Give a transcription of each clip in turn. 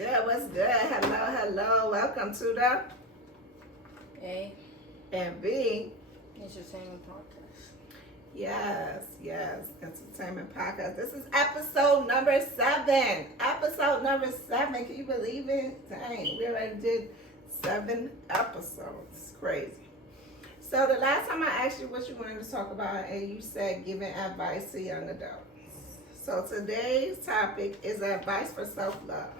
good? What's good? Hello. Welcome to the A and B. Entertainment Podcast. Yes. Entertainment podcast. This is episode number 7. Can you believe it? Dang, we already did 7 episodes. Crazy. So the last time I asked you what you wanted to talk about, and you said giving advice to young adults. So today's topic is advice for self-love.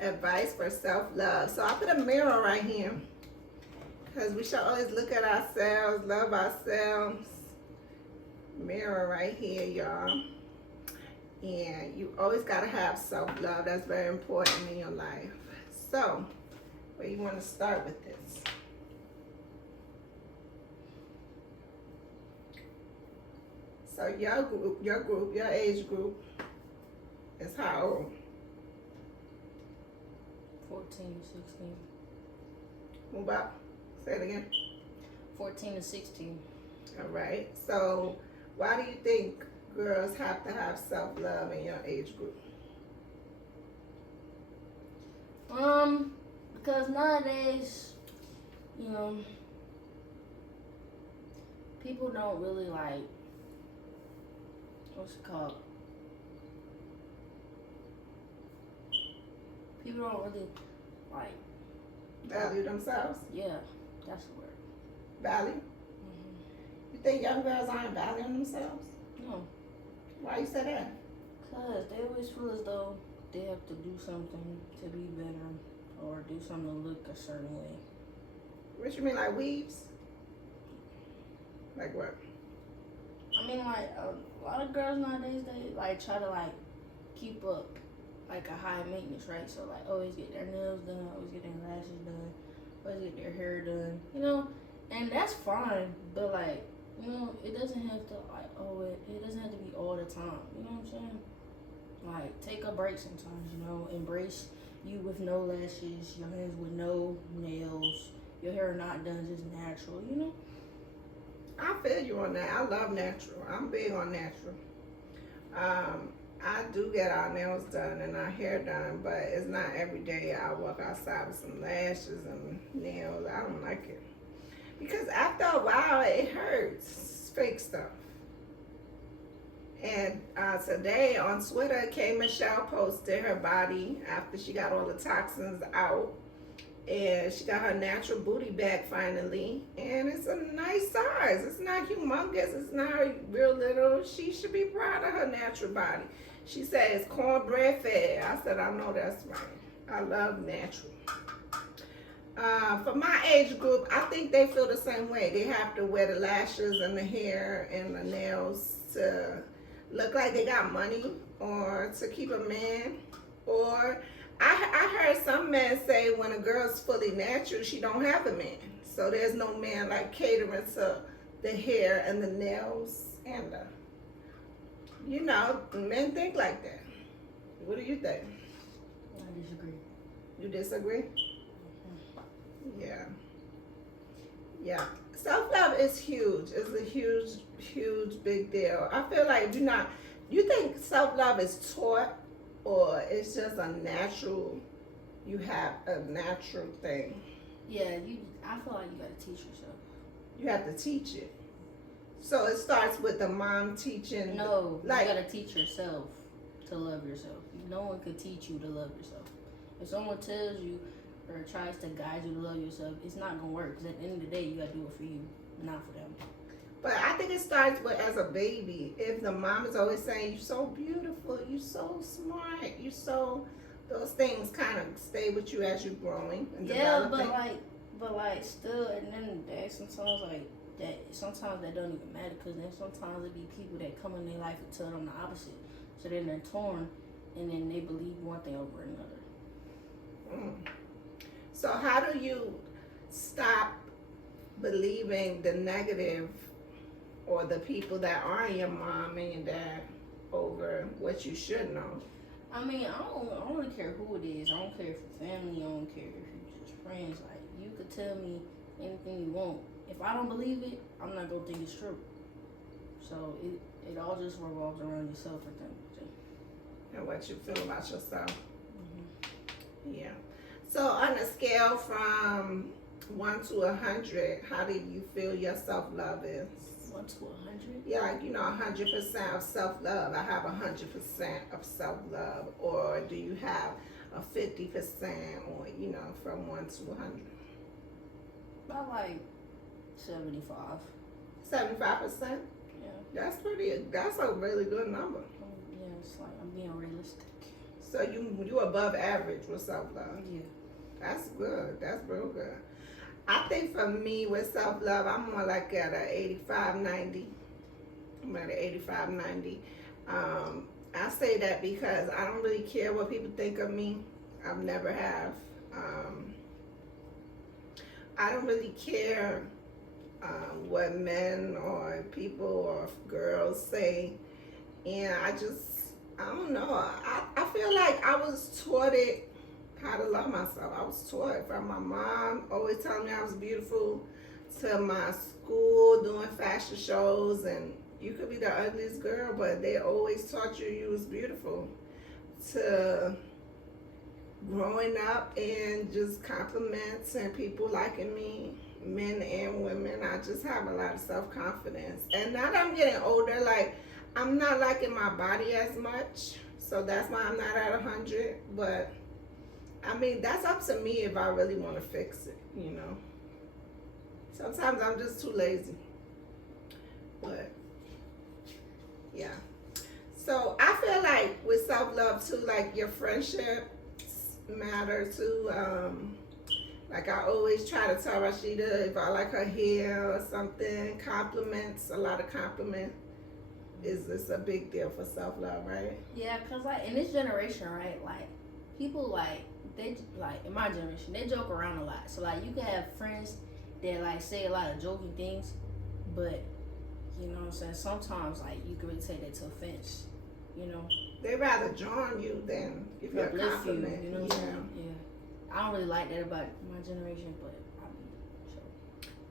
Advice for self-love. So I put a mirror right here because we should always look at ourselves, love ourselves. Mirror right here, y'all. And you always got to have self-love. That's very important in your life. So, where you want to start with this? So your age group is how old? 14 to 16. Move up. Say it again. 14 to 16. All right. So why do you think girls have to have self-love in your age group? Because nowadays, people don't really like, what's it called? People don't really like Value themselves? Yeah, that's the word. Value? Mm-hmm. You think young girls aren't valuing themselves? No. Why you say that? Because they always feel as though they have to do something to be better or do something to look a certain way. What you mean, like weaves? Like what? I mean, like, a lot of girls nowadays, they, like, try to, like, keep up, like, a high maintenance, right? So, like, always get their nails done, always get their lashes done, always get their hair done, and that's fine, but, like, it doesn't have to, like, it doesn't have to be all the time, you know what I'm saying? Like, take a break sometimes, embrace you with no lashes, your hands with no nails, your hair not done, just natural, I feel you on that. I love natural. I'm big on natural. I do get our nails done and our hair done, but it's not every day I walk outside with some lashes and nails. I don't like it. Because after a while, it hurts. Fake stuff. And today on Twitter, K. Michelle posted her body after she got all the toxins out. And she got her natural booty back finally. And it's a nice size. It's not humongous. It's not real little. She should be proud of her natural body. She said it's cornbread fed. I said, I know that's right. I love natural. For my age group, I think they feel the same way. They have to wear the lashes and the hair and the nails to look like they got money or to keep a man. Or I heard some men say when a girl's fully natural, she don't have a man. So there's no man like catering to the hair and the nails and the, men think like that. What do you think? I disagree. You disagree? Yeah. Self-love is huge. It's a huge, big deal. I feel like you think self-love is taught or it's just a natural, you have a natural thing? Yeah, I feel like you gotta teach yourself. You have to teach it. So it starts with the mom teaching. No, you gotta teach yourself to love yourself. No one could teach you to love yourself. If someone tells you or tries to guide you to love yourself, it's not gonna work. Because at the end of the day, you gotta do it for you, not for them. But I think it starts with as a baby. If the mom is always saying, you're so beautiful, you're so smart, those things kind of stay with you as you're growing and developing. but still, at the end of the day, sometimes that don't even matter, because then sometimes it be people that come in their life and tell them the opposite. So then they're torn, and then they believe one thing over another. So how do you stop believing the negative or the people that are your mom and your dad over what you should know? I mean, I don't really care who it is. I don't care if you're family. I don't care if you're just friends. Like, you could tell me anything you want. If I don't believe it, I'm not gonna think it's true. So it all just revolves around yourself, I think. And what you feel about yourself. Yeah. So on a scale from 1 to 100, how do you feel your self love is? 1 to 100. Yeah, like 100% of self love. I have 100% of self love, or do you have a 50%, or from 1 to 100? About like 75. 75%. Yeah. That's pretty. That's a really good number. Yeah, it's like I'm being realistic. So you above average with self love. Yeah. That's good. That's real good. I think for me with self love, I'm more like at a 85-90. I'm at a 85-90. I say that because I don't really care what people think of me. I've never have. I don't really care what men or people or girls say. And I don't know. I feel like I was taught it how to love myself. I was taught from my mom, always telling me I was beautiful, to my school doing fashion shows, and you could be the ugliest girl, but they always taught you was beautiful. To growing up and just compliments and people liking me, men and women, I just have a lot of self-confidence. And now that I'm getting older, like, I'm not liking my body as much, so that's why I'm not at 100. But I mean, that's up to me if I really want to fix it. Sometimes I'm just too lazy. But yeah. So I feel like with self-love too, like your friendships matter too. Like I always try to tell Rashida if I like her hair or something, compliments, a lot of compliments. Is this a big deal for self-love, right? Yeah, cause like in this generation, right, like people like they like in my generation they joke around a lot. So like you can have friends that like say a lot of joking things, but you know what I'm saying. Sometimes like you can really take that to offense. They rather join you than give you a compliment. You know what I'm saying? Yeah. I don't really like that about my generation, but I mean, sure.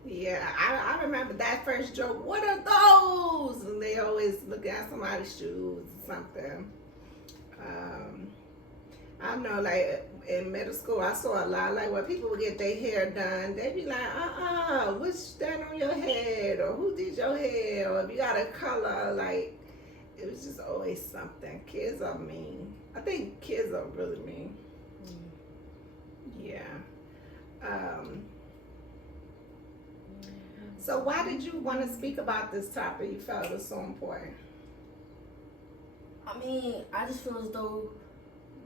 Yeah, I remember that first joke. What are those? And they always look at somebody's shoes or something. I know, like in middle school, I saw a lot. Like when people would get their hair done, they'd be like, what's that on your head? Or who did your hair? Or if you got a color, like it was just always something. Kids are mean. I think kids are really mean. Yeah. So why did you want to speak about this topic? You felt it was so important. I mean, I just feel as though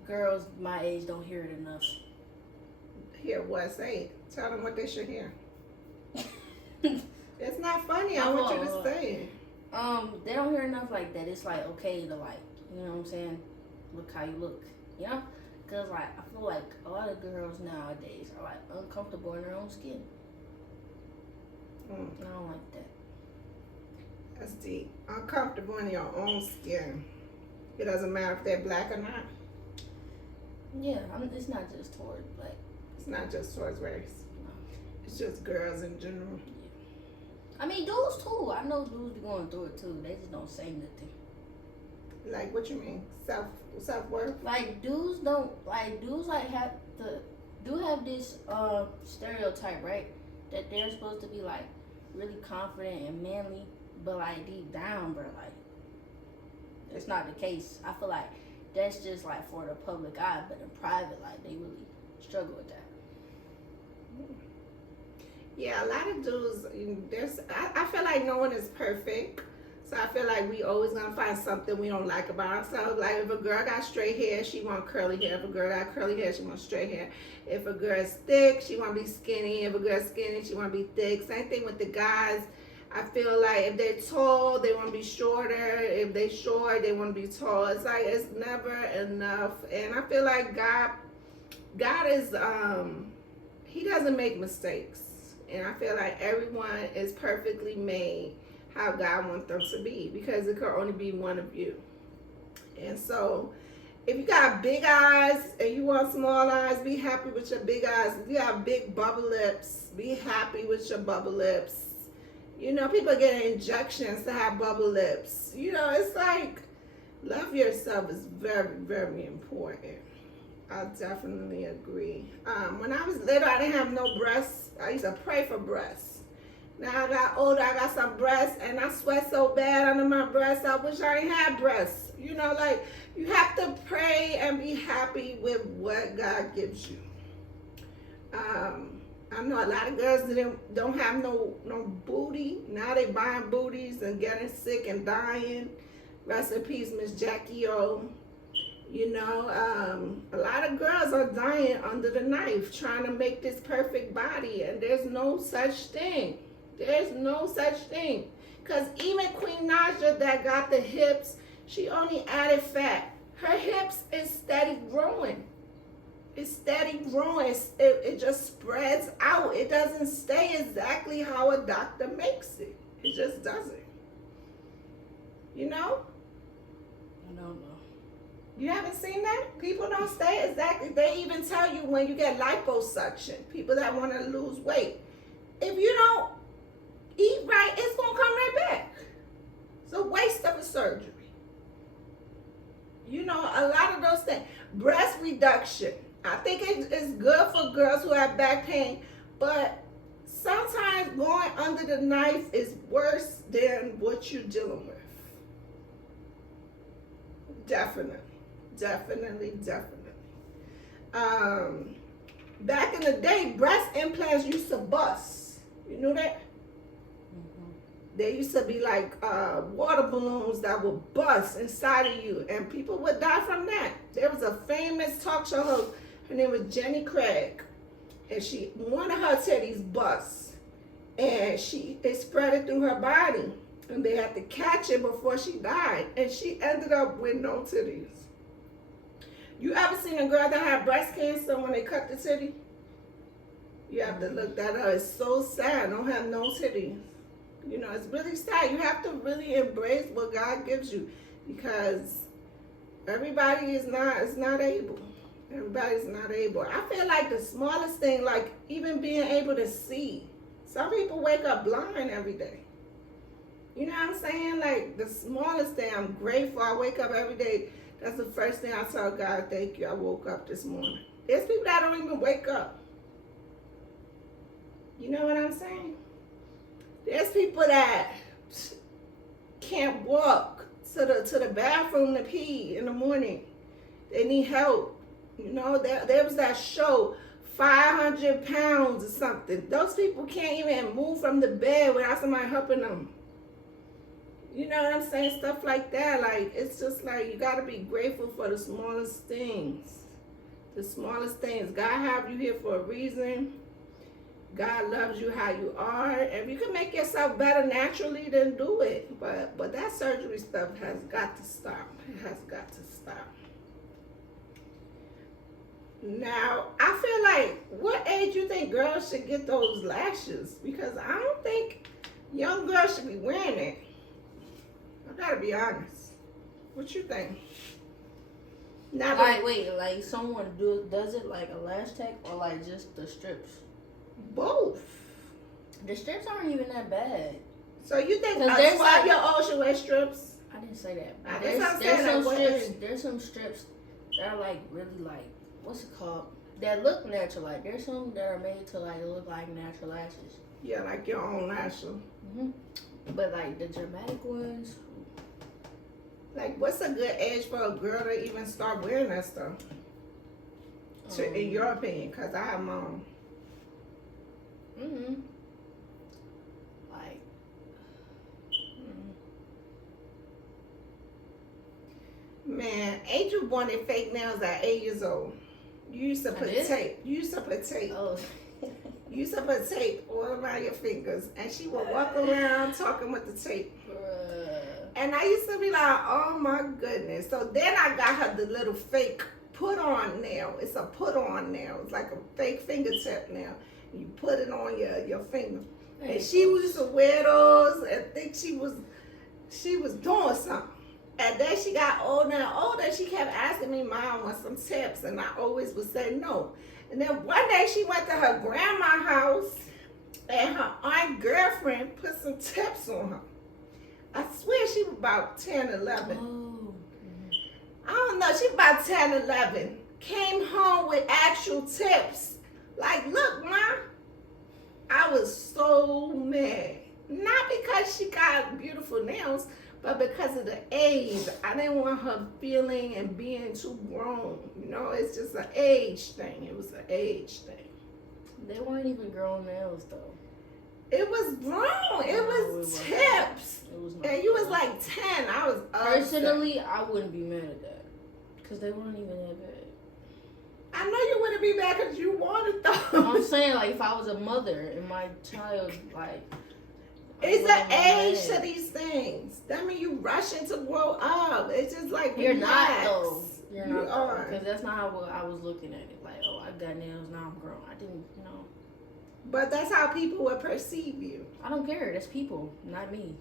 girls my age don't hear it enough. Hear what? Say it. Tell them what they should hear. It's not funny. I want you to say it. They don't hear enough like that. It's like okay to like, you know what I'm saying? Look how you look, Cause like I feel like a lot of girls nowadays are like uncomfortable in their own skin. I don't like that. That's deep. Uncomfortable in your own skin. It doesn't matter if they're black or not. Yeah, it's not just towards black. It's not just towards race. No. It's just girls in general. Yeah. I mean, dudes too. I know dudes be going through it too. They just don't say nothing. Like what you mean? Self-worth? Like dudes have this stereotype, right? That they're supposed to be like really confident and manly, but like deep down, bro, like it's not the case. I feel like that's just like for the public eye, but in private, like they really struggle with that. Yeah, a lot of dudes. I feel like no one is perfect. So I feel like we always gonna find something we don't like about ourselves. Like if a girl got straight hair, she want curly hair. If a girl got curly hair, she want straight hair. If a girl is thick, she want to be skinny. If a girl's skinny, she want to be thick. Same thing with the guys. I feel like if they're tall, they want to be shorter. If they're short, they want to be tall. It's like it's never enough. And I feel like God is He doesn't make mistakes. And I feel like everyone is perfectly made how God wants them to be, because it could only be one of you. And so if you got big eyes and you want small eyes, be happy with your big eyes. If you have big bubble lips, be happy with your bubble lips. People get injections to have bubble lips. It's like love yourself is very, very important. I definitely agree. When I was little, I didn't have no breasts. I used to pray for breasts. Now I got older, I got some breasts, and I sweat so bad under my breasts. I wish I ain't had breasts. You know, like, you have to pray and be happy with what God gives you. I know a lot of girls don't have no booty. Now they buying booties and getting sick and dying. Rest in peace, Miss Jackie O. You know, a lot of girls are dying under the knife trying to make this perfect body, and there's no such thing. There's no such thing. Because even Queen Naja that got the hips, she only added fat. Her hips is steady growing. It's steady growing. It just spreads out. It doesn't stay exactly how a doctor makes it. It just doesn't. You know? I don't know. You haven't seen that? People don't stay exactly. They even tell you when you get liposuction, people that want to lose weight. If you don't eat right, it's going to come right back. It's a waste of a surgery. You know, a lot of those things. Breast reduction. I think it's good for girls who have back pain, but sometimes going under the knife is worse than what you're dealing with. Definitely. Back in the day, breast implants used to bust. You knew that? Mm-hmm. They used to be like water balloons that would bust inside of you, and people would die from that. There was a famous talk show host. Her name was Jenny Craig, and one of her titties bust, and it spread it through her body, and they had to catch it before she died, and she ended up with no titties. You ever seen a girl that had breast cancer when they cut the titty? You have to look that up. It's so sad. Don't have no titties. You know, it's really sad. You have to really embrace what God gives you, because everybody is not able. Everybody's not able. I feel like the smallest thing, like even being able to see. Some people wake up blind every day. You know what I'm saying? Like the smallest thing, I'm grateful. I wake up every day. That's the first thing I tell God, thank you. I woke up this morning. There's people that don't even wake up. You know what I'm saying? There's people that can't walk to the bathroom to pee in the morning. They need help. You know, there was that show, 500 pounds or something. Those people can't even move from the bed without somebody helping them. You know what I'm saying? Stuff like that. Like, it's just like you got to be grateful for the smallest things. The smallest things. God have you here for a reason. God loves you how you are. If you can make yourself better naturally, then do it. But that surgery stuff has got to stop. It has got to stop. Now, I feel like, what age you think girls should get those lashes? Because I don't think young girls should be wearing it. I gotta be honest. What you think? Now, like someone does it like a lash tech or like just the strips? Both. The strips aren't even that bad. So you think a 12-year-old should wear strips? I didn't say that. There's some strips that are like really like, what's it called? That look natural. Like there's some that are made to like look like natural lashes. Yeah, like your own lashes. Mhm. But like the dramatic ones. Like, what's a good age for a girl to even start wearing that stuff? In your opinion, because I have my own. Like. Man, Angel wanted fake nails at 8 years old. You used to put tape. You used to put tape. Oh. You used to put tape all around your fingers, and she would walk around talking with the tape. And I used to be like, oh my goodness. So then I got her the little fake put-on nail. It's a put-on nail. It's like a fake fingertip nail. You put it on your finger. And she used to wear those and think she was doing something. And then she got older and older. She kept asking me, Mom, want some tips? And I always would say no. And then one day she went to her grandma's house and her aunt girlfriend put some tips on her. I swear she was about 10, 11. Oh. I don't know. She about 10, 11. came home with actual tips. Like, look, Ma, I was so mad. Not because she got beautiful nails, but because of the age. I didn't want her feeling and being too grown. You know, it's just an age thing. It was an age thing. They weren't even grown nails though. It was grown. It was tips. It was not. And you was like 10. I was upset. Personally, I wouldn't be mad at that. Because they weren't even that bad. I know you wouldn't be mad because you wanted them. I'm saying, like, if I was a mother and my child, like... It's an age to these things. That means you rushing to grow up. It's just like, You're relax. not, though. You're You not, are. because that's not how I was looking at it. Like, oh, I got nails, now I'm grown. I didn't, But that's how people would perceive you. I don't care. That's people, not me.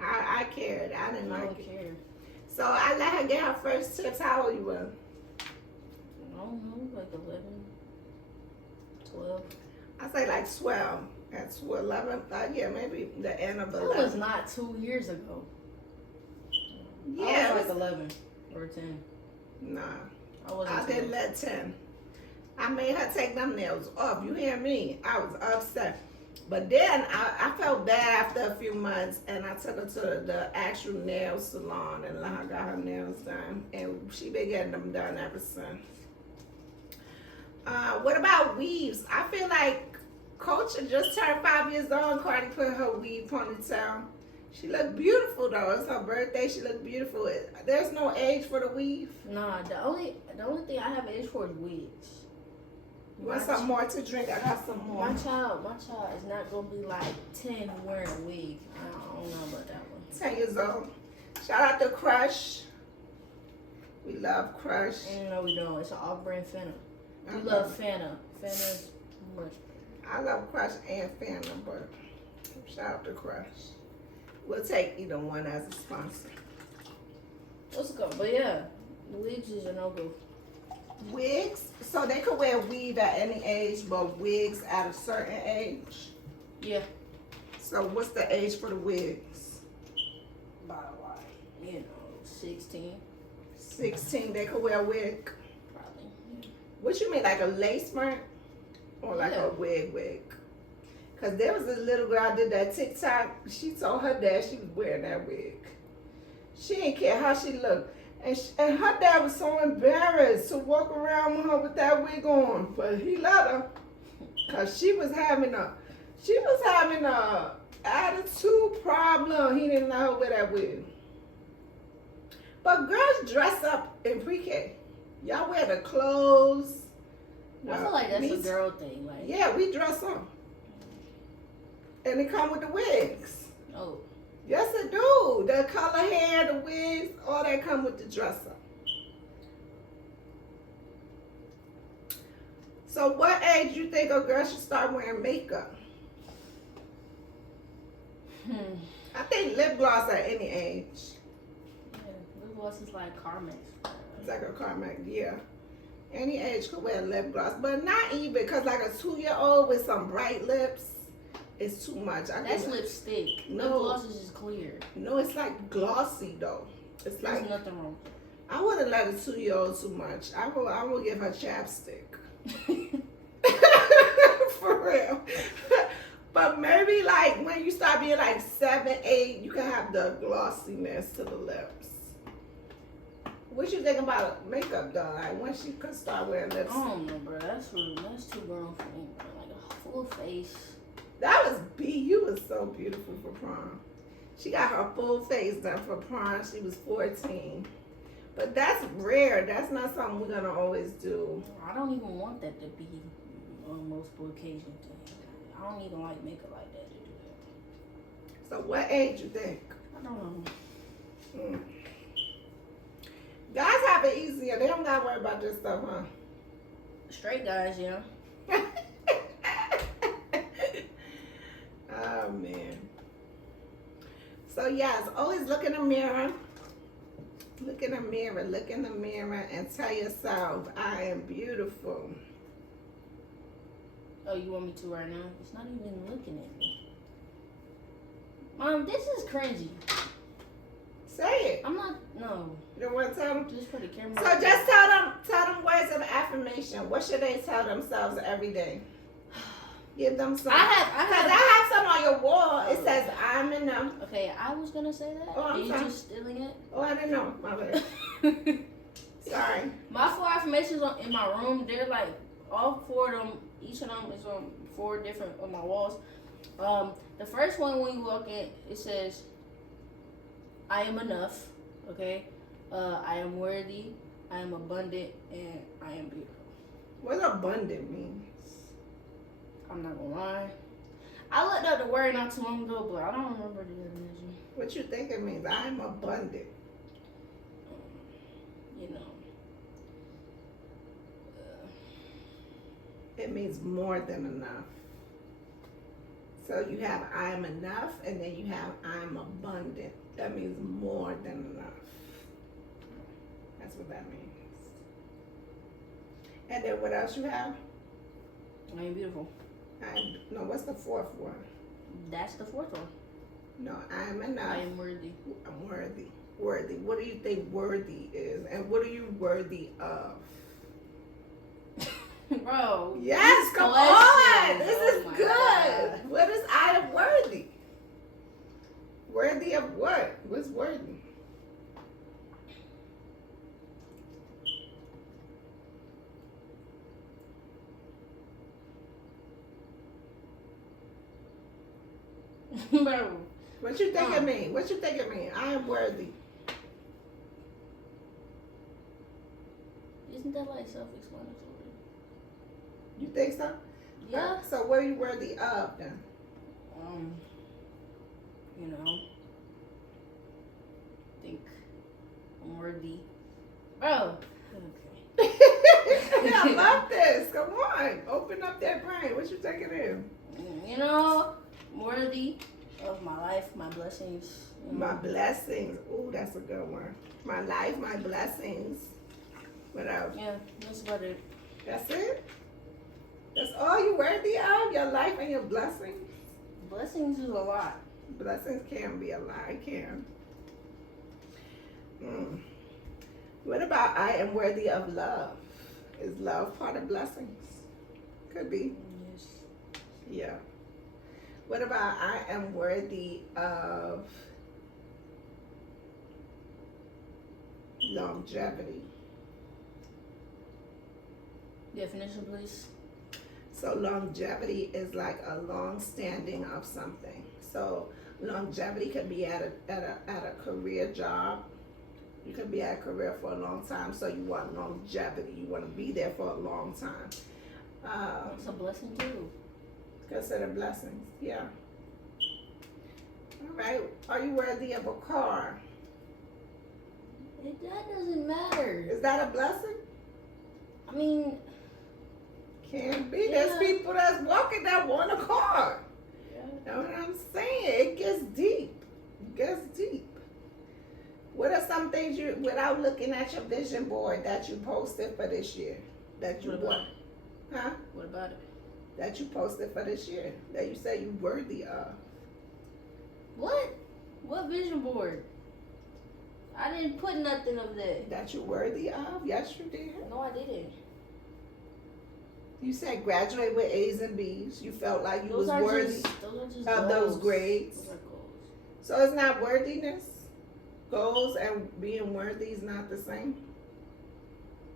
I cared. I didn't I like don't it. care. So I let her get her first tips. How old you were? I don't know, like 11, 12. I say like 12. That's 11. Yeah, maybe the end of That 11. was not 2 years ago. Yeah, I was it like 11 or 10. Nah, I wasn't. I didn't let 10. I made her take them nails off. You hear me? I was upset. But then I felt bad after a few months, and I took her to the actual nail salon and let her got her nails done. And she been getting them done ever since. What about weaves? I feel like Culture just turned 5 years old, and Cardi put her weave ponytail. She looked beautiful though. It's her birthday. She looked beautiful. There's no age for the weave. Nah, the only thing I have age for is wigs. You want some more to drink? I got some more. My child is not gonna be like 10 wearing a wig. I don't know about that one. 10 years old. Shout out to Crush. We love Crush. No, we don't. It's an off-brand Fanta. We Okay. love Fanta. Fanta's much. I love Crush and Fanta, but shout out to Crush. We'll take either one as a sponsor. Let's go. But yeah, the wigs is a no-go. Wigs, so they could wear weave at any age, but wigs at a certain age. Yeah. So what's the age for the wigs? By like, 16 16, they could wear a wig. probably. Yeah. What you mean, like a lace front? Or like Yeah. a wig? Because there was this little girl did that TikTok. She told her dad she was wearing that wig. She didn't care how she looked. And her dad was so embarrassed to walk around with her with that wig on. But he let her. Because she was having a attitude problem. He didn't let her wear that wig. But girls dress up in pre-K. Y'all wear the clothes. I feel like that's me a girl thing. Like, Yeah, we dress up. And it come with the wigs. oh, Yes, it do. The color hair, the wigs, all that come with the dress up. So what age you think a girl should start wearing makeup? I think lip gloss at any age. yeah, lip gloss is like Carmex. It's like a Carmack, yeah. Any age could wear lip gloss, but not even, because like a 2-year-old with some bright lips, it's too much. That's lipstick. No. Lip gloss is just clear. No, it's like glossy though. It's There's like, nothing wrong. I wouldn't let a 2-year-old too much. I will give her chapstick. For real. But maybe like when you start being like 7, 8, you can have the glossiness to the lips. What you think about makeup though? Like when she could start wearing I lipstick? don't know, bro. That's too grown for me, bro. Like a full face. That was B. You was so beautiful for prom. She got her full face done for prom. She was 14. But that's rare. That's not something we're gonna always do. I don't even want that to be on multiple occasions. I don't even like makeup like that to do that. So what age you think? I don't know. Mm. Guys have it easier. They don't gotta worry about this stuff, huh? Straight guys, yeah. Oh man. So yes, always look in the mirror. Look in the mirror. Look in the mirror and tell yourself, I am beautiful. Oh, you want me to right now? It's not even looking at me. Mom, this is cringy. Say it. I'm not. No. You don't want to tell them? Just for the camera. So just tell them words of affirmation. What should they tell themselves every day? Give them some. I have. I have some on your wall. It says, I'm enough. Okay, I was gonna say that. Oh, I'm Are you sorry. just stealing it? Oh, I didn't know. My bad. Sorry. My 4 affirmations in my room, they're like all 4 of them. Each of them is on 4 different on my walls. The first one when you walk in, it says, "I am enough." Okay. I am worthy. I am abundant, and I am beautiful. What abundant means? I'm not gonna lie. I looked up the word not too long ago, but I don't remember the definition. What you think it means? I am abundant. You know. It means more than enough. So you have I am enough, and then you have I am abundant. That means more than enough. That's what that means. And then what else you have? I am beautiful. No, what's the 4th one? That's the 4th one. No, I am enough. I am worthy. I'm worthy. Worthy. What do you think worthy is? And what are you worthy of? Bro. Yes, come on. This is good. God. What is I am worthy? Worthy of what? What's worthy? Bro. What you think it mean? What you think it mean? I am worthy. Isn't that like self-explanatory? You think so? Yeah. So what are you worthy of then? You know, think I'm worthy. Oh, okay. I love this. Come on, open up that brain. What you taking in? You know, I'm worthy of my life, my blessings. You know. My blessings. Ooh, that's a good one. My life, my blessings. What else? Yeah, that's about it. That's it? That's all you worthy of? Your life and your blessings? Blessings is a lot. Blessings can be a lie. It can. What about I am worthy of love? Is love part of blessings? Could be. Yes. Yeah. What about I am worthy of longevity? Definition, please. So longevity is like a long standing of something. So longevity could be at a career job. You could be at a career for a long time, so you want longevity. You want to be there for a long time. It's a blessing too. Consider blessings, yeah. All right. Are you worthy of a car? That doesn't matter. Is that a blessing? I mean, Can be. Yeah. There's people that's walking that want a car. yeah. Know what I'm saying? It gets deep. It gets deep. What are some things you, without looking at your vision board, that you posted for this year? That you What about want? Huh? What about it? That you posted for this year? That you say you worthy of? What? What vision board? I didn't put nothing of that. That you worthy of? Yes, you did. No, I didn't. You said graduate with A's and B's. You felt like you Those was are worthy just of goals. those grades. Those are goals. So it's not worthiness? Goals and being worthy is not the same?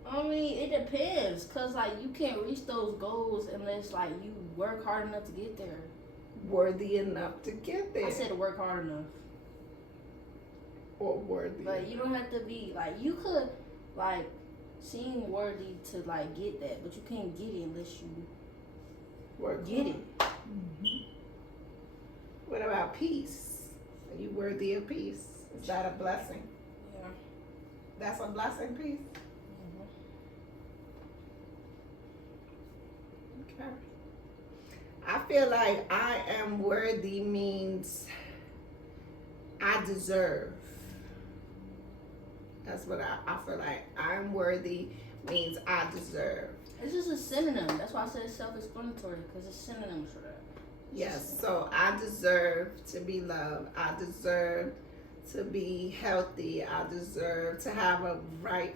I mean, it depends, cause like you can't reach those goals unless like you work hard enough to get there. Worthy enough to get there. I said work hard enough, or worthy. but you don't have to be like you could like seem worthy to like get that, but you can't get it unless you Work get hard. it. Mm-hmm. What about peace? Are you worthy of peace? Is that a blessing? Yeah. That's a blessing, peace? Okay. I feel like I am worthy means I deserve. That's what I feel like. I'm worthy means I deserve. It's just a synonym. That's why I said it's self-explanatory, because it's synonyms for that. Yes, so I deserve to be loved. I deserve to be healthy. I deserve to have a right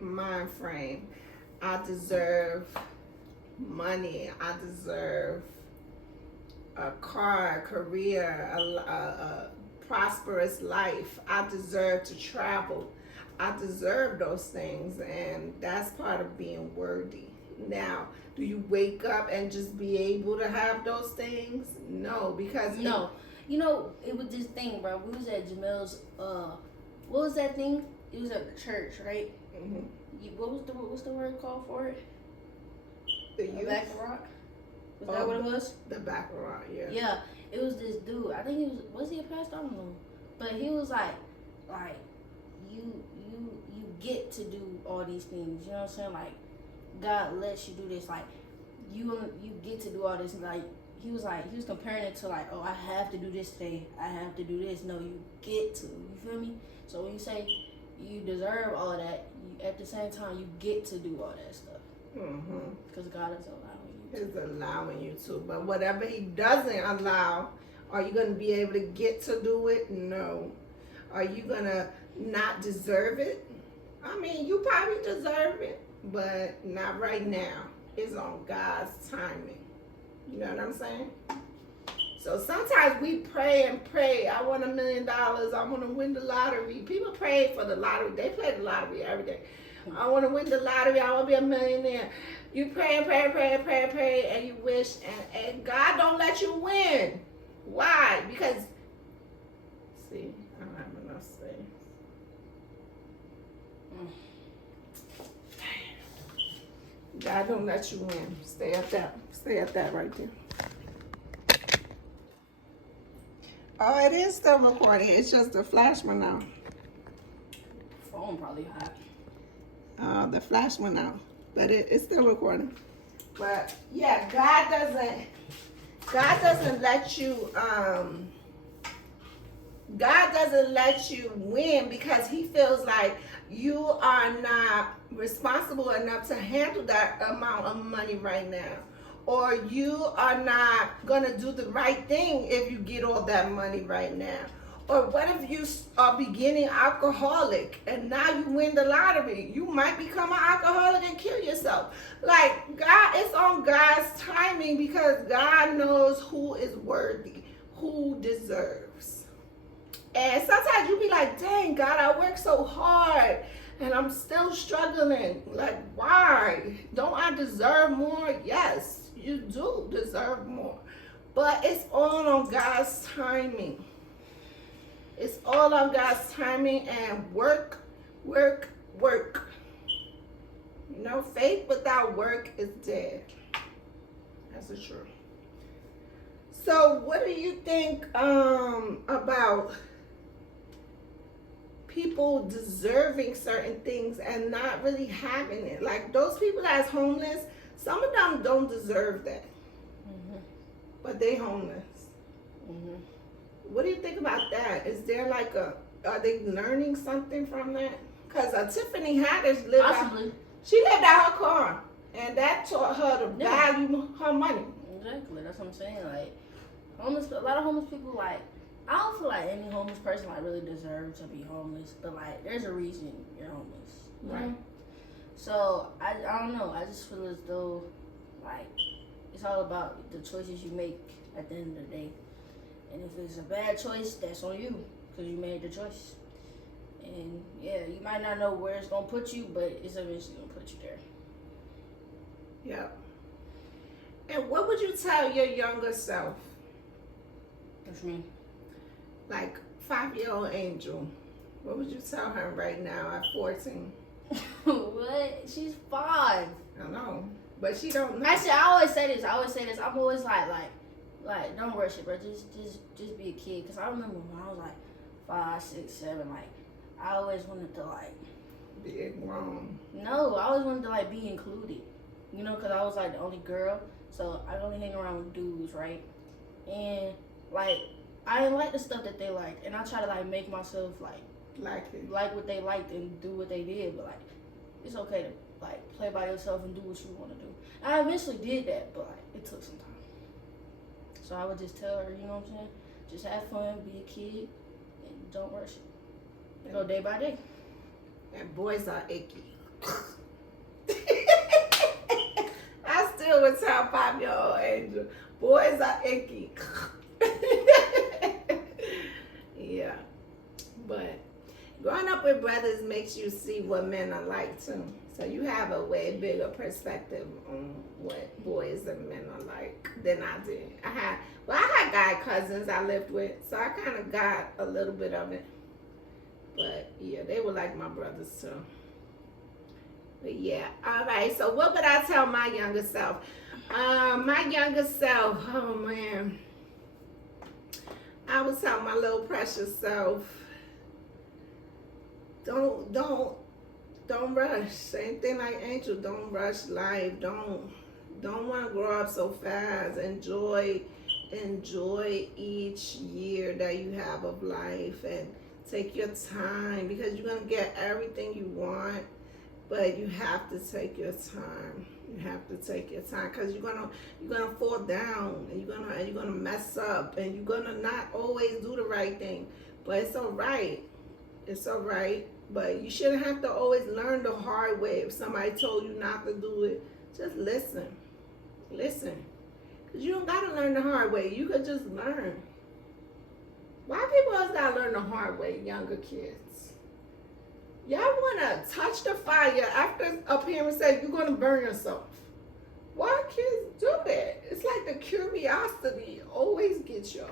mind frame. I deserve money. I deserve a car, a career, a prosperous life. I deserve to travel. I deserve those things, and that's part of being worthy. Now, do you wake up and just be able to have those things? No, because No. You know, it was this thing, bro. We was at Jamel's, what was that thing? It was at the church, right? Mhm. What's the word called for it? The youth, Back rock? Was that what it was? the baccarat, yeah. Yeah, it was this dude. I think was he a pastor? I don't know. But he was like you get to do all these things. You know what I'm saying? Like God lets you do this. Like you get to do all this. Like he was comparing it to like, oh, I have to do this today. I have to do this. No, you get to. You feel me? So when you say you deserve all that, at the same time you get to do all that stuff. Because God is allowing you. He's allowing you to, but whatever He doesn't allow, are you going to be able to get to do it? No. Are you going to not deserve it? I mean, you probably deserve it, but not right now. It's on God's timing. You know what I'm saying? So sometimes we pray and pray. I want $1 million. I want to win the lottery. People pray for the lottery. They play the lottery every day. I want to win the lottery. I want to be a millionaire. You pray and pray and pray and pray and pray, and you wish, and God don't let you win. Why? Because, see, I don't have enough space. God don't let you win. Stay at that right there. Oh, it is still recording. It's just the flash went out. Phone probably hot. The flash went out, but it's still recording. But yeah, God doesn't let you God doesn't let you win because He feels like you are not responsible enough to handle that amount of money right now. Or you are not gonna do the right thing if you get all that money right now. Or what if you are beginning alcoholic and now you win the lottery? You might become an alcoholic and kill yourself. Like God, it's on God's timing because God knows who is worthy, who deserves. And sometimes you be like, dang, God, I work so hard and I'm still struggling. Like, why? Don't I deserve more? Yes, you do deserve more. But it's all on God's timing. It's all on God's timing, and work. You know, faith without work is dead. That's the truth. So what do you think about people deserving certain things and not really having it? Like those people that's homeless, some of them don't deserve that. But they homeless. What do you think about that? Is there like are they learning something from that? Because Tiffany Haddish she lived out her car, and that taught her to value her money. Exactly, that's what I'm saying. Like a lot of homeless people, like I don't feel like any homeless person like really deserves to be homeless, but like there's a reason you're homeless, right? So I don't know. I just feel as though like it's all about the choices you make at the end of the day. And if it's a bad choice, that's on you because you made the choice. And yeah, you might not know where it's gonna put you, but it's eventually gonna put you there. Yep. And what would you tell your younger self? What you mean? Like 5-year-old Angel. What would you tell her right now at 14? What? She's 5. I know, but she don't know. Actually, I always say this. I'm always like, don't rush it, bro. Just be a kid. Cause I remember when I was like 5, 6, 7. Like, I always wanted to like be grown. No, I always wanted to like be included. You know, cause I was like the only girl, so I only hang around with dudes, right? And like, I didn't like the stuff that they liked, and I try to like make myself like what they liked and do what they did. But like, it's okay to like play by yourself and do what you want to do. And I eventually did that, but like it took some time. So I would just tell her, you know what I'm saying? Just have fun, be a kid, and don't rush it. Go day by day. And boys are icky. I still would tell 5-year-old Angel, boys are icky. Yeah. But growing up with brothers makes you see what men are like too. So you have a way bigger perspective on what boys and men are like than I did. I had guy cousins I lived with, so I kind of got a little bit of it. But yeah, they were like my brothers too. But yeah, all right. So what would I tell my younger self? My younger self, oh man. I would tell my little precious self, don't rush. Same thing like Angel, don't rush life. Don't want to grow up so fast. Enjoy each year that you have of life and take your time, because you're gonna get everything you want, but you have to take your time. You have to take your time, because you're gonna fall down, and you're gonna mess up, and you're gonna not always do the right thing. But it's all right. It's all right. But you shouldn't have to always learn the hard way. If somebody told you not to do it, just listen. Listen. Because you don't got to learn the hard way. You could just learn. Why people always got to learn the hard way, younger kids? Y'all want to touch the fire after a parent said you're going to burn yourself. Why kids do that? It's like the curiosity always gets y'all.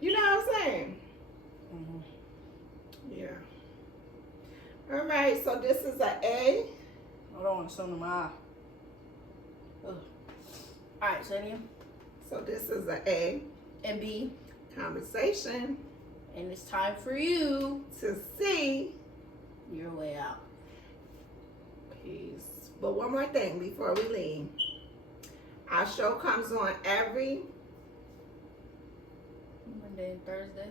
You know what I'm saying? Mm-hmm. Yeah. All right, so this is an A. Hold on, it's under my eye. Ugh. All right, say it again. So this is an A. And B. Conversation. And it's time for you To see. your way out. Peace. But one more thing before we leave. Our show comes on every Monday and Thursday.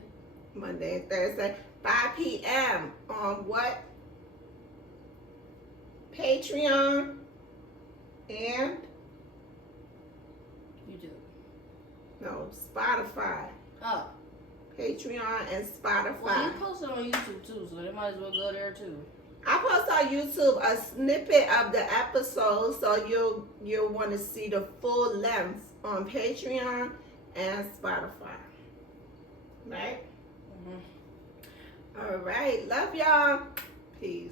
Monday and Thursday, 5 p.m. on what? Patreon and YouTube. no, Spotify. Oh. Patreon and Spotify. Well, you post it on YouTube too, so they might as well go there too. I post on YouTube a snippet of the episode, so you'll want to see the full length on Patreon and Spotify. Right? Mm-hmm. All right. Love y'all. Peace.